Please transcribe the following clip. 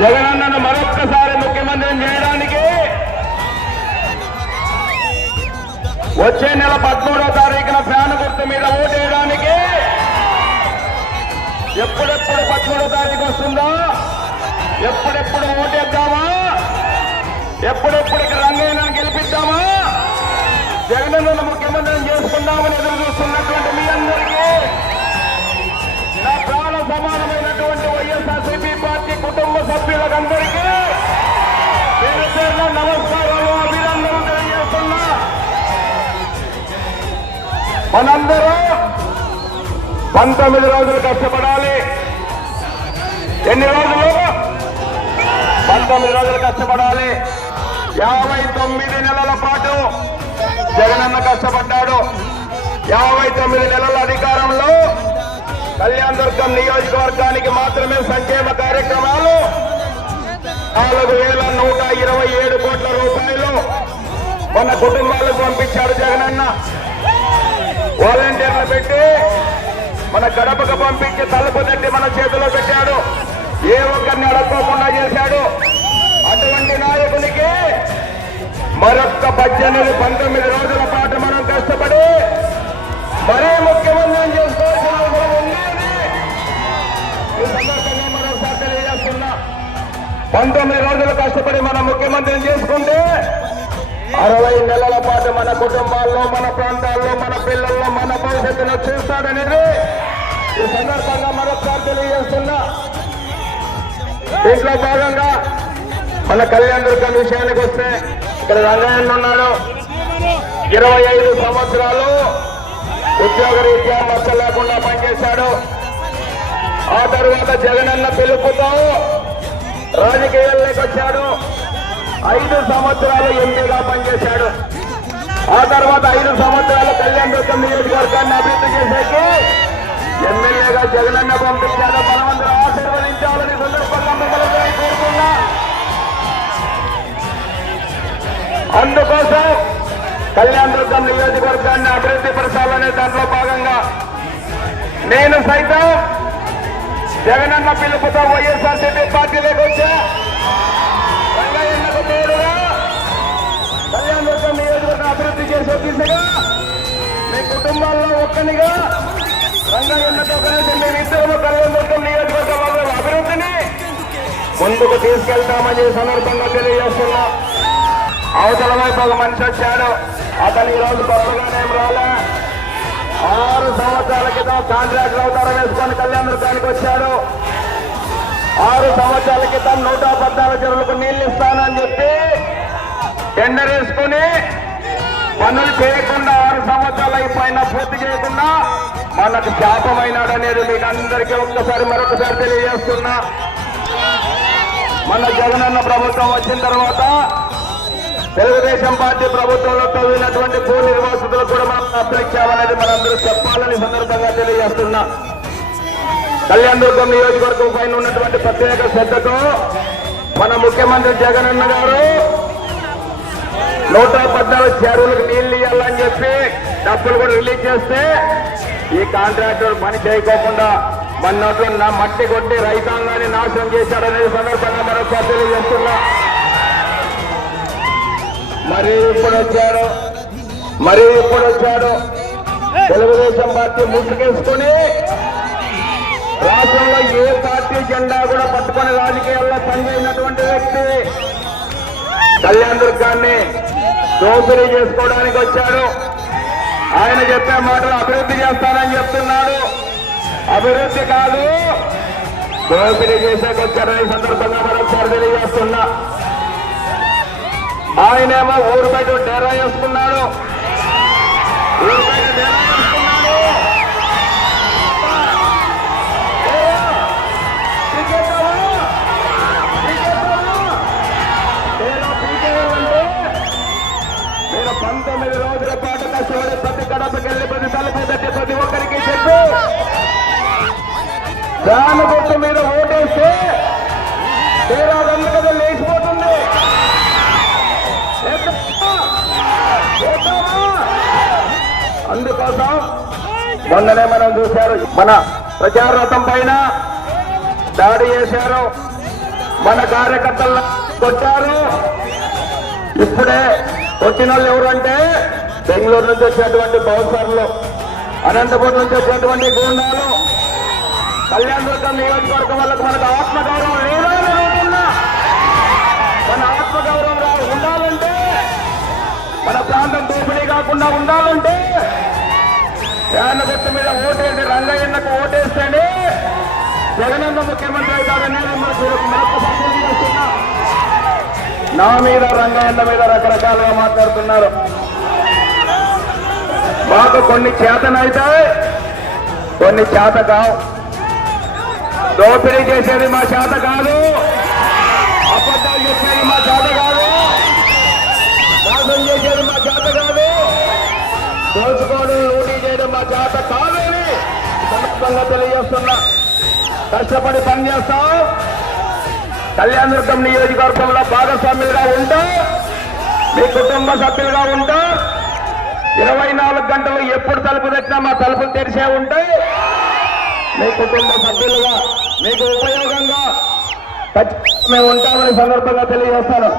జగనన్నను మరొక్కసారి ముఖ్యమంత్రిని చేయడానికి వచ్చే నెల పదమూడో తారీఖున ఫ్యాన్ గుర్తు మీద ఓటేయడానికి ఎప్పుడెప్పుడు పదమూడో తారీఖు వస్తుందో ఎప్పుడెప్పుడు ఓటేద్దామా మనందరూ పంతొమ్మిది రోజులు కష్టపడాలి. ఎన్ని రోజులు? పంతొమ్మిది రోజులు కష్టపడాలి. యాభై తొమ్మిది నెలల పాటు జగనన్న కష్టపడ్డాడు. యాభై తొమ్మిది నెలల అధికారంలో కళ్యాణ్ దుర్గం నియోజకవర్గానికి మాత్రమే సంక్షేమ కార్యక్రమాలు నాలుగు వేల నూట ఇరవై ఏడు కోట్ల రూపాయలు మన కుటుంబాలకు పంపించాడు జగనన్న. వాలంటీర్లు పెట్టి మన గడపకు పంపించి తలుపు తట్టి మన చేతిలో పెట్టాడు. ఏ ఒక్కరిని అడక్కోకుండా చేశాడు. అటువంటి నాయకునికి మరొక్క పద్దెనిమిది పంతొమ్మిది రోజుల పాటు మనం కష్టపడి మరే ముఖ్యమంత్రిని చేసుకోవాల్సిన అవసరం ఉంది అని ఈ సందర్భంగా మరొకసారి తెలియజేస్తున్నా. పంతొమ్మిది రోజులు కష్టపడి మన ముఖ్యమంత్రిని చేసుకుంటే అరవై నెలల పాటు మన కుటుంబాల్లో మన ప్రాంతాల్లో మన పిల్లల్లో మన భవిష్యత్తులో చూస్తాడనేది ఈ సందర్భంగా మరొకసారి తెలియజేస్తున్నా. దీంట్లో భాగంగా మన కళ్యాణ దుర్గం విషయానికి వస్తే ఇక్కడ రంగయ్య ఉన్నాడు ఇరవై ఐదు సంవత్సరాలు ఉద్యోగరీత్యా మచ్చ లేకుండా పనిచేశాడు. ఆ తర్వాత జగనన్న పిలుపుతో రాజకీయాల్లోకి వచ్చాడు. ఐదు సంవత్సరాలు ఎంపీగా పనిచేశాడు. ఆ తర్వాత ఐదు సంవత్సరాలు కళ్యాణ్ దుర్గం నియోజకవర్గాన్ని అభివృద్ధి చేసేకి ఎమ్మెల్యేగా జగనన్న పంపించాడు మనమందరూ ఆశీర్వదించాలని సందర్భంగా మిమ్మల్ని కోరుకున్నా అందుకోసం కళ్యాణ్ దుర్గం నియోజకవర్గాన్ని అభివృద్ధి పరచాలనే దాంట్లో భాగంగా నేను సైతం జగనన్న పిలుపుతో వైఎస్ఆర్సీపీ కుటుంబాల్లో ఒక్కనిగా రంగయ్యన్నతో అభివృద్ధిని ముందుకు తీసుకెళ్తామని సందర్భంగా తెలియజేస్తున్నా. అవతల వైపు ఒక మనిషి వచ్చాడు. అతను ఈరోజు కొత్తగానే రాలే. ఆరు సంవత్సరాల క్రితం కాంట్రాక్ట్ అవతారం వేసుకొని కళ్యాణ దుర్గానికి వచ్చాడు. ఆరు సంవత్సరాల క్రితం నూట పద్నాలుగు చెరువులకు నీళ్ళు ఇస్తానని చెప్పి టెండర్ వేసుకుని పనులు చేయకుండా ఆరు సంవత్సరాలు అయిపోయినా పూర్తి చేయకుండా మనకు శాపమైనాడు అనేది మీకు అందరికీ ఒక్కసారి మరొకసారి తెలియజేస్తున్నా. మన జగనన్న ప్రభుత్వం వచ్చిన తర్వాత తెలుగుదేశం పార్టీ ప్రభుత్వంలో తగినటువంటి భూ నిర్వాసితులు కూడా మనం అప్పగించామనేది మనందరూ చెప్పాలని సందర్భంగా తెలియజేస్తున్నా. కళ్యాణ్ దుర్గం నియోజకవర్గం పైన ఉన్నటువంటి ప్రత్యేక శ్రద్ధతో మన ముఖ్యమంత్రి జగనన్న గారు నూట పద్నాలుగు చెరువులకు నీళ్ళు ఇవ్వాలని చెప్పి డబ్బులు కూడా రిలీజ్ చేస్తే ఈ కాంట్రాక్టర్ పని చేయకోకుండా మన నోట్లో నా మట్టి కొట్టి రైతాంగాన్ని నాశనం చేశాడనే సందర్భంగా మరొకసారి తెలియజేస్తున్నా మరి ఇప్పుడు వచ్చాడు. మరి ఇప్పుడు వచ్చాడు. తెలుగుదేశం పార్టీ ముసుకేసుకుని రాష్ట్రంలో ఏ పార్టీ జెండా కూడా పట్టుకొని రాజకీయాల్లో పనిచేయనటువంటి వ్యక్తి కళ్యాణ్ దుర్గాన్ని దోపిడీ చేసుకోవడానికి వచ్చాడు. ఆయన చెప్పే మాటలు అభివృద్ధి చేస్తానని చెప్తున్నాడు. అభివృద్ధి కాదు. దోపిడీ చేసేకొచ్చారని సందర్భంగా మరొకసారి తెలియజేస్తున్నా. ఆయనేమో ఊరు బయట డేరా చేసుకున్నాడు ఊరు బయట డేరా కష్టపడి ప్రతి తలుపు తట్టి ప్రతి ఒక్కరికి చెప్పు. దాని గుర్తు మీద ఓటేస్తే తీరా వెనుకది లేచిపోతుంది. అందుకోసం మొన్ననే మనం చూశారు మన ప్రచార రథం పైన దాడి చేశారు. మన కార్యకర్తలు కొట్టారు. ఇప్పుడే వచ్చిన వాళ్ళు ఎవరంటే బెంగళూరు నుంచి వచ్చినటువంటి బౌన్సర్లు అనంతపురం నుంచి వచ్చినటువంటి గూండాలు. కళ్యాణ దుర్గం నియోజకవర్గం వాళ్ళకి మనకు ఆత్మగౌరవం లేదా మన ఆత్మగౌరవం ఉండాలంటే మన ప్రాంతం దోపిడీ కాకుండా ఉండాలంటే ఫ్యాన్ గుర్తు మీద ఓటేయండి రంగయ్యన్నకు ఓటేస్తేనే జగనన్న ముఖ్యమంత్రి అవుతారని మనకు నా మీద రంగయ్యన్న మీద రకరకాలుగా మాట్లాడుతున్నారు. మాకు కొన్ని చేతనైతే కొన్ని చేత కావు. దోపిడీ చేసేది మా చేత కాదు. అబద్ధాలు చెప్పేది మా చేత కాదు. మోసం చేసేది మా చేత కాదు. దోచుకోవడం లూటీ చేయడం మా చేత కాదని సందర్భంగా తెలియజేస్తున్నా. కష్టపడి పనిచేస్తాం. కళ్యాణదుర్గం నియోజకవర్గంలో భాగస్వాములుగా ఉంటూ మీ కుటుంబ సభ్యులుగా ఉంటూ ఇరవై నాలుగు గంటలు ఎప్పుడు తలుపు తెచ్చినా మా తలుపులు తెరిచే ఉంటాయి మీ కుటుంబ సభ్యులుగా మీకు ఉపయోగంగా ఖచ్చితంగా మేము ఉంటామని సందర్భంగా తెలియజేస్తాను.